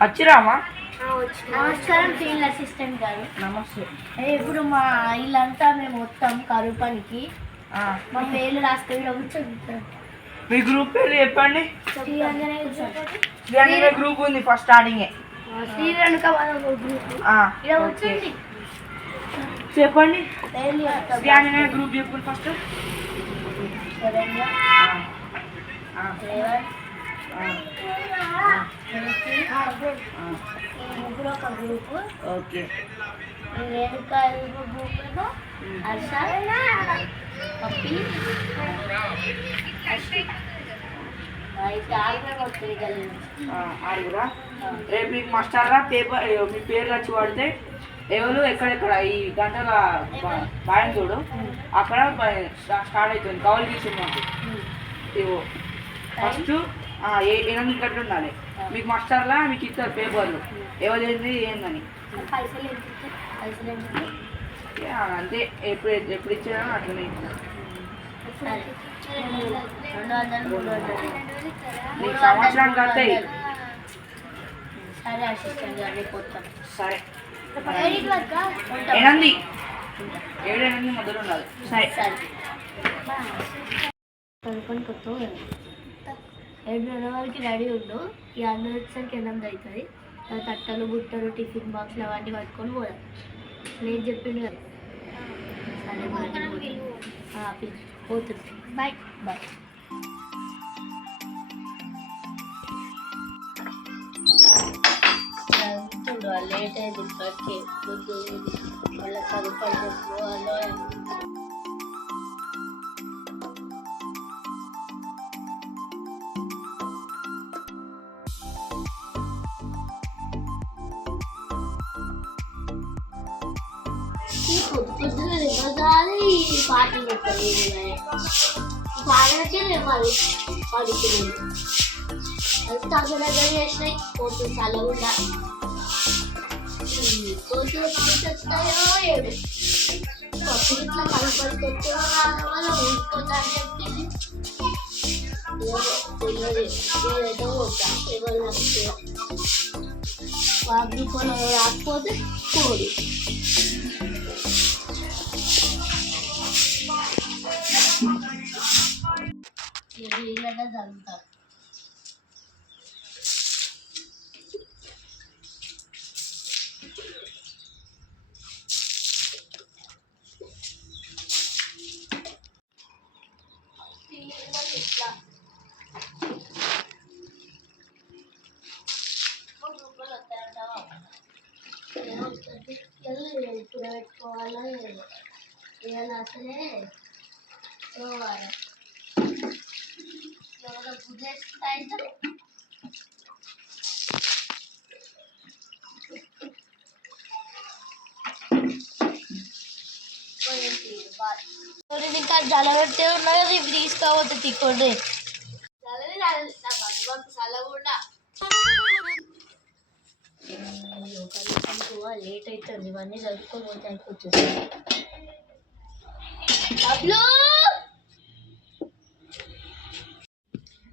వచ్చిరామా? నమస్కారం field assistant గారు. నమస్తే. ఇప్పుడు మా ఇల్లంతా మేము మొత్తం కరువు పనికి మా పేర్లు రాసుకొని కూర్చొని మీ గ్రూప్ పేరు చెప్పండి. గ్రూప్ ఉంది ఫస్ట్ స్టార్టింగ్. చెప్పండి గ్రూప్ చెప్పండి ఫస్ట్. ముగ్గురు ఒక గ్రూప్. ఓకే. రేణుకా గ్రూప్ ఏమో హర్ష, పప్పి, అయితే ఆరుగురు వస్తుంది గల్లీ. ఆరుగురా? రేపు మీకు మాస్టర్గా పేపర్ మీ పేరు వచ్చి పడితే ఎవరు ఎక్కడెక్కడ ఈ గంటల బాయం చూడు అక్కడ స్టార్ట్ అవుతుంది కవర్ తీసి మాకు ఇవో ఫస్ట్ 8 గంటలు ఉండాలి. మీకు మాస్టర్లా మీకు ఇస్తారు పేపర్లు ఎవరు ఏంది ఏందని. అంతే ఎప్పుడు ఎప్పుడు ఇచ్చారో అట్లనే ఇస్తారు. నీకు సంవత్సరానికి వస్తాయి. సరే 7 మొదలు ఉండాలి. సరే 7:30 వరకు రెడీ ఉండు. ఈ అందరూ వచ్చేసరికి 8 అవుతుంది. తట్టలు బుట్టలు టిఫిన్ బాక్స్లు అవన్నీ పట్టుకొని పోదాం. నేను చెప్పిండు కదా. సరే పోతుంది. Bye bye. లేట్ అయింది ఇప్పటికే. వాళ్ళ చదువుకోవాలి. పొద్దున్న ఇవ్వగానే ఈ పాటలు పెట్టాలి. పాటలకే లేవాలి పడుతుంది. అది తగ్గ చేసినాయి. కోతులు చల్లకుండా కోతులు పంపించాయో ఏడు పప్పు ఇట్లా కలపడితే వాళ్ళు ఊరుకోతా అని చెప్పింది. ఏదైతే పోతా ఎవరు బాబు పొలం రాకపోతే కోడు. వీళ్ళగా చదువుతారు. ఇట్లా గ్రూపులు వస్తాయంటావా? ఇప్పుడు పెట్టుకోవాలో ఏదైనా అసలే పోవాలి. ఎవరో గుడ్లేసుకుంటా అయితే ఇంకా జలబెట్టే ఉన్నాయి కదా. ఇవి తీసుకోవద్దు తిక్కోండి. లేట్ అవుతుంది. ఇవన్నీ చదువుకొని పోతే అయిపోతుంది.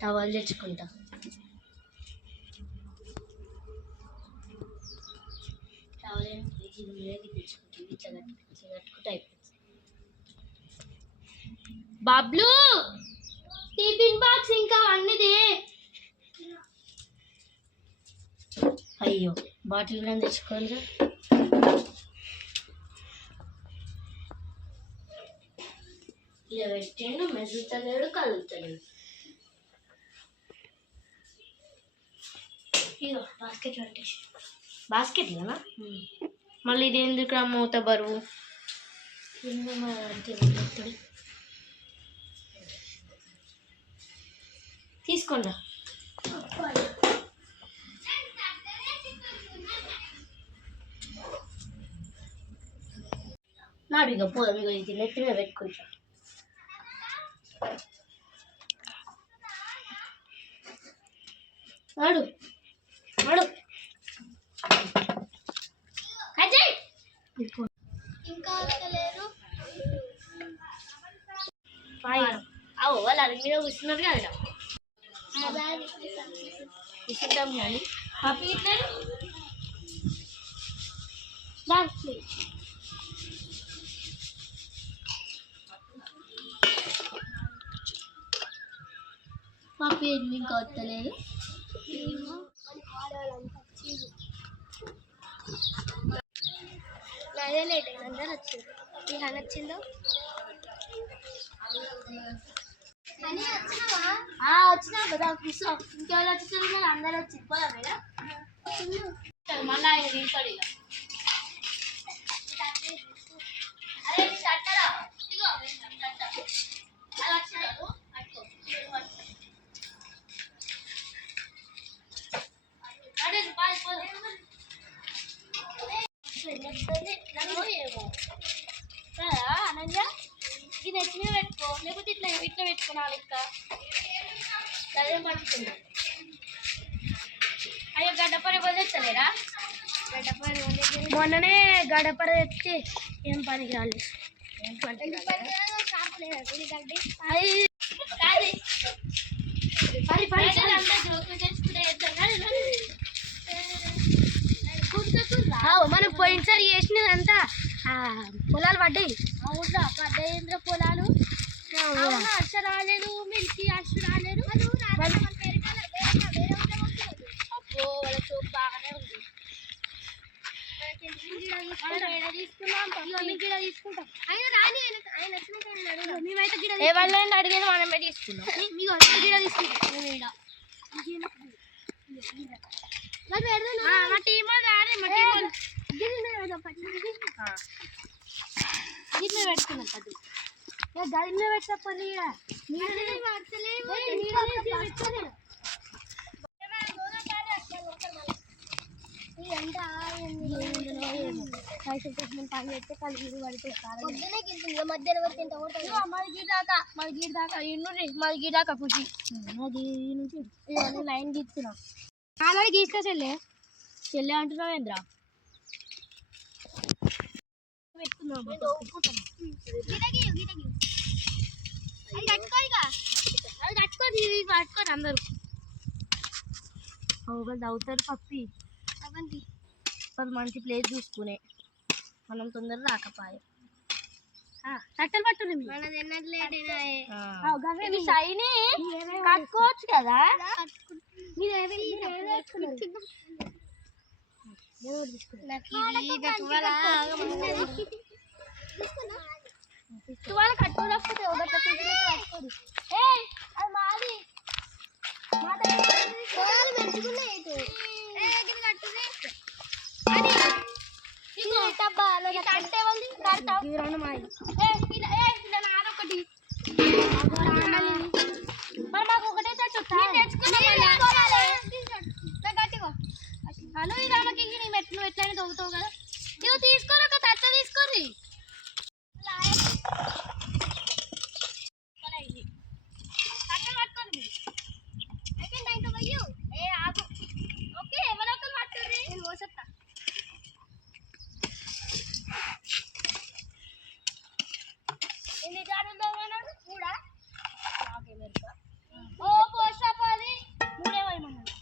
టవల్ తెచ్చుకుంటా. టవల్ తెచ్చుకుంటా. ఇట్లా కట్టుకుంటే అయిపోతుంది. బాబ్లు టిఫిన్ బాక్స్ ఇంకా అన్నిది. అయ్యో బాటిల్ కూడా తెచ్చుకోండి. ఇలా పెట్టాను. మెదులుతలేడు కదులుతలేడు. ఇగో బాస్కెట్ పెట్టేసి. బాస్కెట్లోనా? మళ్ళీ ఇది ఎందుకు మూత బరువు తీసుకోండి. నాడు ఇక పోదాం. ఇక ఇది నెత్తి మీద పెట్టుకుంటా. నాడు నాడు ఇంకా లేరు. వాళ్ళు అడిగి మీద కూర్చున్నారు కదా. ఇస్తుంటాం కానీ పప్పి ఇట్లేదు పప్పి ఇంకా వస్తలేదు అదే లేట్ అయింది అందరు వచ్చింది ఈ హన్ వచ్చిందో వచ్చినా కదా కూర్చో ఇంకెవరు వచ్చేసారు మరి అందరు వచ్చి పోదా మేడం మళ్ళీ ఆయన తీసుకోడు ఇక అరే చట్టరా ఇగో అలా వచ్చినారు అట్టుకో అడే బాయ్ ఏమో కదా అనన్య ఇది ఎట్లా పెట్టుకో లేకపోతే ఇట్లా ఇట్లా పెట్టుకోవాలి ఇంకా అదే మంచిది అయ్యో గడ్డపరి వదిలేస్తలేరా గడ్డపరి మొన్ననే గడ్డపరి తెచ్చి ఏం పనికి రాలేదు ఏం పనికి మనం పోయినసారి చేసినదంతా పొలాలు పడ్డాయి అవునా పడ్డాయింద్ర పొలాలు అర్ష రాలేదు మిల్కి అర్ష రాలేదు అబ్బో వాళ్ళ చూపు బాగానే ఉంది ఎవరిని అడిగేది మనమే తీసుకున్నాం గిడ తీసుకుంటాం మా టీం గిన్నె పెట్టుకున్నాం పది గదిలో పెట్టపల్లి పని చేస్తే కలిగి పడితే మధ్యాహ్నం వరకు ఎంత మరి గీదాకా మరి గీదాకా ఇన్ను మరి గీదాకా ఖుషి అది నుంచి లైన్ గీస్తున్నాం ఆల్రెడీ గీస్తా చెల్లె చెల్లె అంటున్నావు ఏంద్రా పెట్టుకున్నాం అది కట్టుకోదు ఇది కట్టుకోరు అందరు ఒకళ్ళు అవుతారు పప్పి వాళ్ళు మంచి ప్లేస్ చూసుకునే మనం తొందరగా రాకపోయే కట్టెలు పట్టు షైని కట్టుకోవచ్చు కదా తువాల కట్టుకోలేకపోతే కట్టుకోదు అది మాది మాకు ఒకటే అను ఇది ఆమెకి నువ్వు ఎట్లయినా దొంగతావు కదా నువ్వు తీసుకోరు ఒక తట్ట తీసుకోరి ఓకే ఎవరో పట్టుర్రి నేను మోసత్తా ఎన్ని జాడుందో కూడా ఓ పోస్ట్ అది మూడే పోయమన్నాడు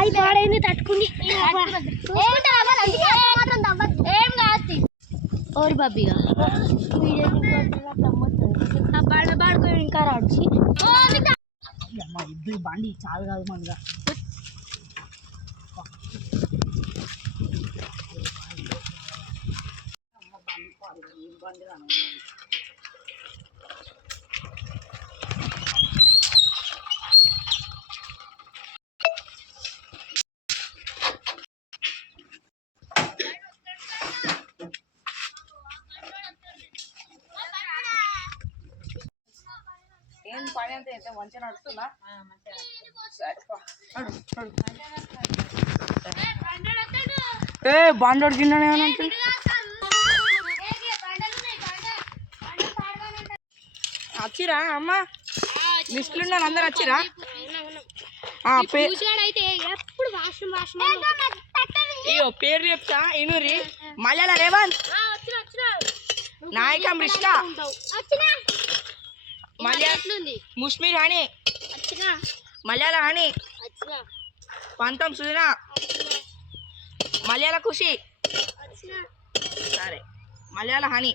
అవి పాడైంది తట్టుకుని ఏం కాదు ఓరి బాబీగా పాడుకొని ఇంకా రాడ్చి ఇద్దరు బండి చాలా కాదు మనగా ఏం పని అంతా ఎంత మంచిగా నడుస్తుందా? సరే పా. ఏ బండోడు గిన్నె ఏమన్నా వచ్చిరా అమ్మ? లిస్టులు ఉన్నారు అందరు వచ్చిరా? అయ్యో పేరు చెప్తా ఇనురి. మలయాళ రేవంత్, నాయక మృష్క, ముష్మీర్ హనీ, మలయాళ హనీ, పంతం సుజనా, మలయాళ ఖుషి, సరే మలయాళ హనీ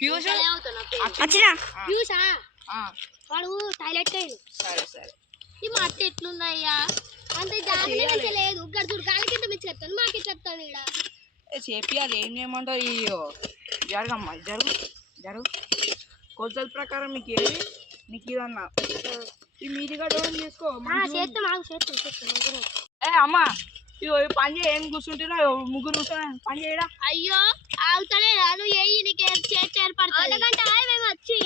పీయూష్ వచ్చినా? వాడు టాయిలెట్ సరే సరే. ఈ మా అత్త ఎట్లుందయ్యా అంత జాగ్రత్త లేదు. గడుచుడు కాలికింత మించి చెప్తాను మాకు చెప్తాను ఇక్కడ చేపియాలి. ఏం చేయమంటారు? అయ్యో జరగమ్మా, జరుగు జరుగు. కొలతల ప్రకారం మీకు ఏది నీకు ఇదన్నా ఈ మీదిగా డోన్ చేసుకో. ఏ అమ్మా ఇగో పని చేయ. ఏం కూర్చుంటున్నా? ముగ్గురు కూర్చున్నా పని చేయడా? అయ్యో ఆగుతలే రాను ఏయి నీకు చేతి ఏర్పడతా అడగంట మేము వచ్చి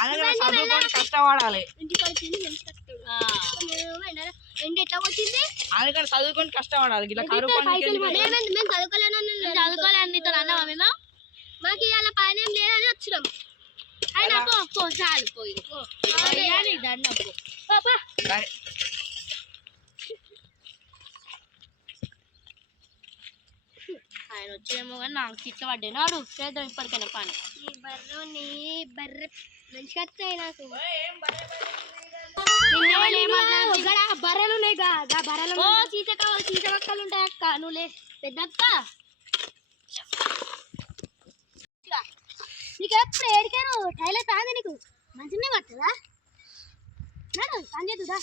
అలాగే చదువుకొని కష్టపడాలి. ఎండి ఎట్లా వచ్చింది? అందుకని చదువుకొని కష్టపడాలి. ఇలా కరువు మేము చదువుకోలేని నీతో అన్నావా మేము? మాకు ఇవాళ పైన ఏం లేదని వచ్చినాం. అయినా పో చాలు పోయి ఆయన వచ్చేమో కానీ నాకు తిట్ల పడ్డాడు. చేద్దాం ఇప్పటికైనా పని. బర్రె మంచిగా వస్తాయి నాకు. బర్రెలు ఉన్నాయి బర్రెలు చీచకక్కలు ఉంటాయి అక్క. నువ్వు పెద్ద అక్క నీకు ఎప్పుడు ఏడికాను టైలర్ తాంది నీకు మంచిగానే పడుతుందా? నాడు పని చేద్దా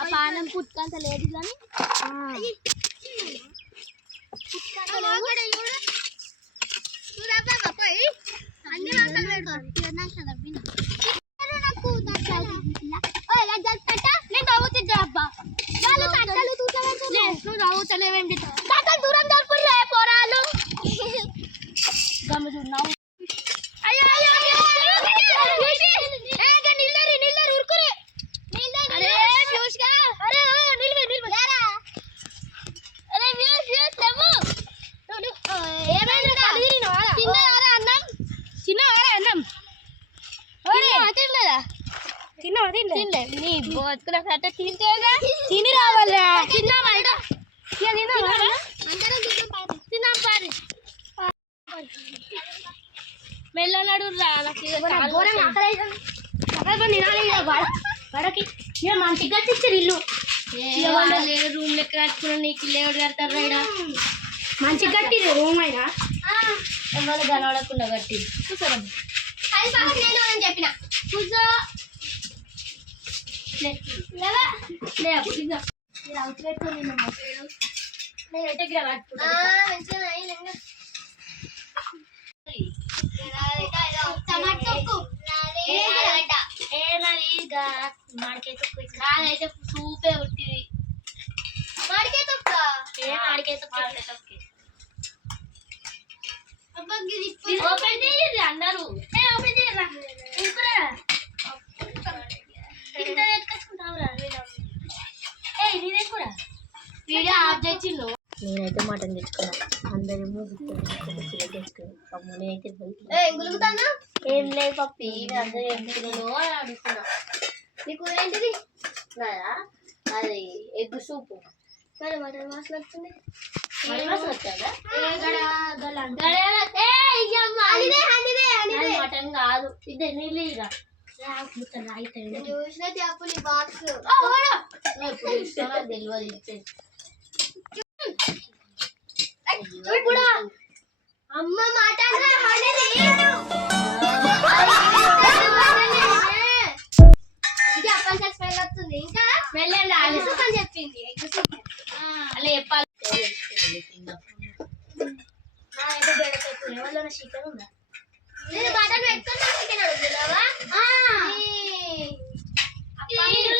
ఆ పానం పుట్టుకంత లేదు కానీ దూరం జరుపులే పోరాలు గమ్మున్నావు. తిని రావాలా? మెల్లనాడు మంచి కట్టించారు ఇల్లు. రూమ్ లెక్క కట్టుకున్నా నీకు ఇల్లు ఎవరు కడతారు? రైడా మంచి కట్టి రూమ్ అయినా ఎవరు కనబడకుండా కట్టి చూసారా? చెప్పిన మాడికైతే సూపే ఉట్టింది. అన్నారు నేనైతే మటన్ తెచ్చుకున్నా. అందరేమో ఏం లేదు పప్పి అందరూ ఏం తినలో అని అడుగుతున్నా. నీకు ఏంటిది? అది ఎగ్ సూపు. మరి మటన్ వాసన వస్తుంది. మటన్ కాదు ఇది నీళ్ళు చూసిన చెప్పు బాక్స్ తెలియదు. అమ్మ మాట స్మెల్ వస్తుంది. ఇంకా స్మెల్ అని చెప్పింది. అలా చెప్పాలి. చికెన్ ఉందా? నేను మటన్ పెట్టుకున్నా చికెన్ అడుగుతున్నావా?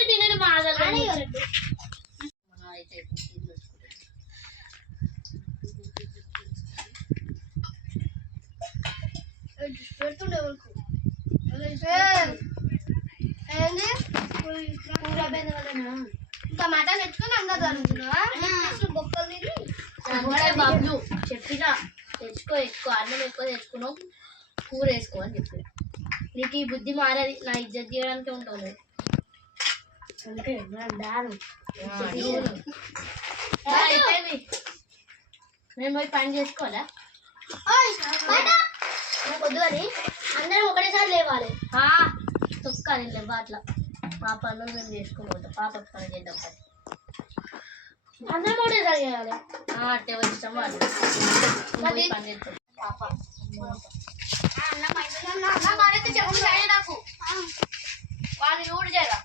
తినను బాగా పెడుతుండే వాళ్ళకు ఏంది ఇంకా మటన్ తెచ్చుకొని అందరు అనుకున్నావా బొక్కలు బాబు చెప్పిన తెచ్చుకో ఎక్కువ అన్నం ఎక్కువ తెచ్చుకున్నావు కూర వేసుకో అని చెప్పిన నీకు ఈ బుద్ధి మారేది నా ఇజ్జత్ చేయడానికి ఉంటుంది అందుకే మేము పోయి పని చేసుకోవాలా వద్దు అని అందరం ఒకటేసారి లేవాలి తొక్కాలి లేవా అట్లా మా పనులు మేము చేసుకోబోతాం పాప పని చేద్దాం అందరం ఒకటేసారి చేయాలి అట్టే వచ్చాము వాళ్ళు పని చేస్తాం పాప నాకు వాళ్ళు చూడు చేయాలి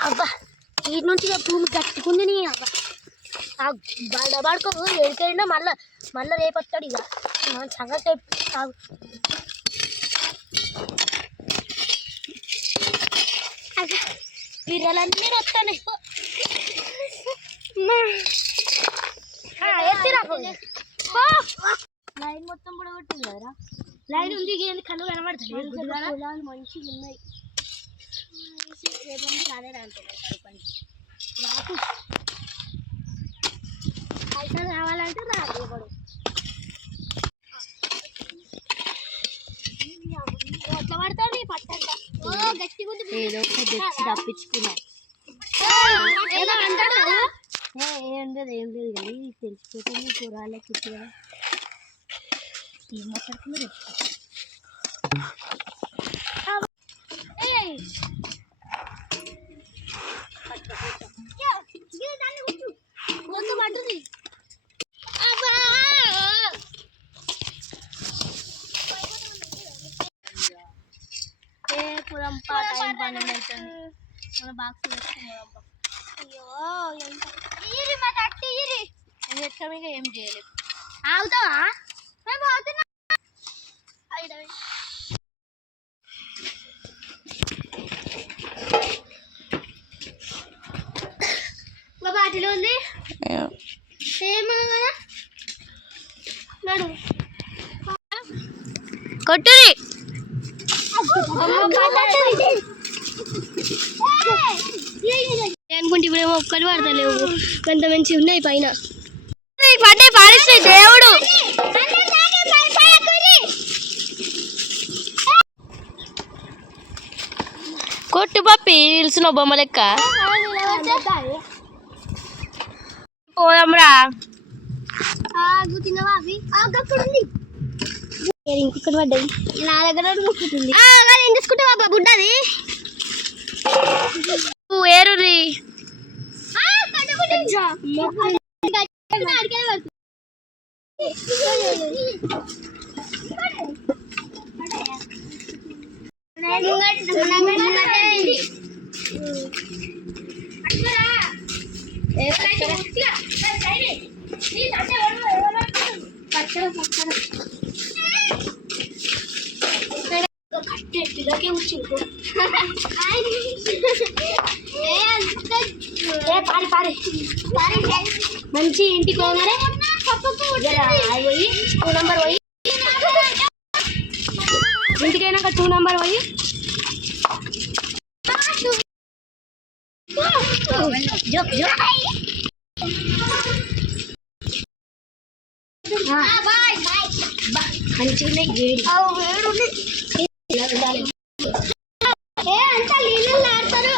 అబ్బా వీటి నుంచి భూమి కట్టుకుంది నీ అబ్బా బడబడుకో ఎడికైనా మళ్ళీ రేపొస్తాడు ఇక సంగతి కాదు పిల్లలన్నీ వస్తాను లైన్ మొత్తం కూడా కొట్టింది కదరా లైన్ ఉంది ఏంది కళ్ళు కనబడుతుంది మంచిగా ఉన్నాయి రానే రాంటున్నాయి పనికి రాకు పైసలు కావాలంటే రాదు ఎట్లా పడతాడు పట్టంట గట్టిగా ఏదో తప్పించుకున్నా ఏం లేదు కానీ తెలిసిపోతుంది కూరగాయలకి కదా ఏం మాట్లాడుతున్నారు మన బాక్స్ ఏం చేయలేదు ఆగుతావా బాటిలో ఉంది ఏమన్నా నడు కొట్టురి అనుకుంటే ఇప్పుడేమో ఒక్కటి పడతలేవు కొంత మంచి ఉన్నాయి పైన పడ్డే పారిస్తే దేవుడు కొట్టు పప్పి నిల్చిన బొమ్మ లెక్క పోదాంరా తిన్నావా అవి ఇంకొకటి పడ్డాయి నా దగ్గర ముక్కుతుంది ఏం తీసుకుంటే బాబా గుడ్డది ఏరుది మంచి ఇంటికి పోగానే పోయి 2 నంబర్ పోయి ఇంటికైనాక 2 నంబర్ పోయి మంచిగా అంతా నీళ్ళు ఆడతారు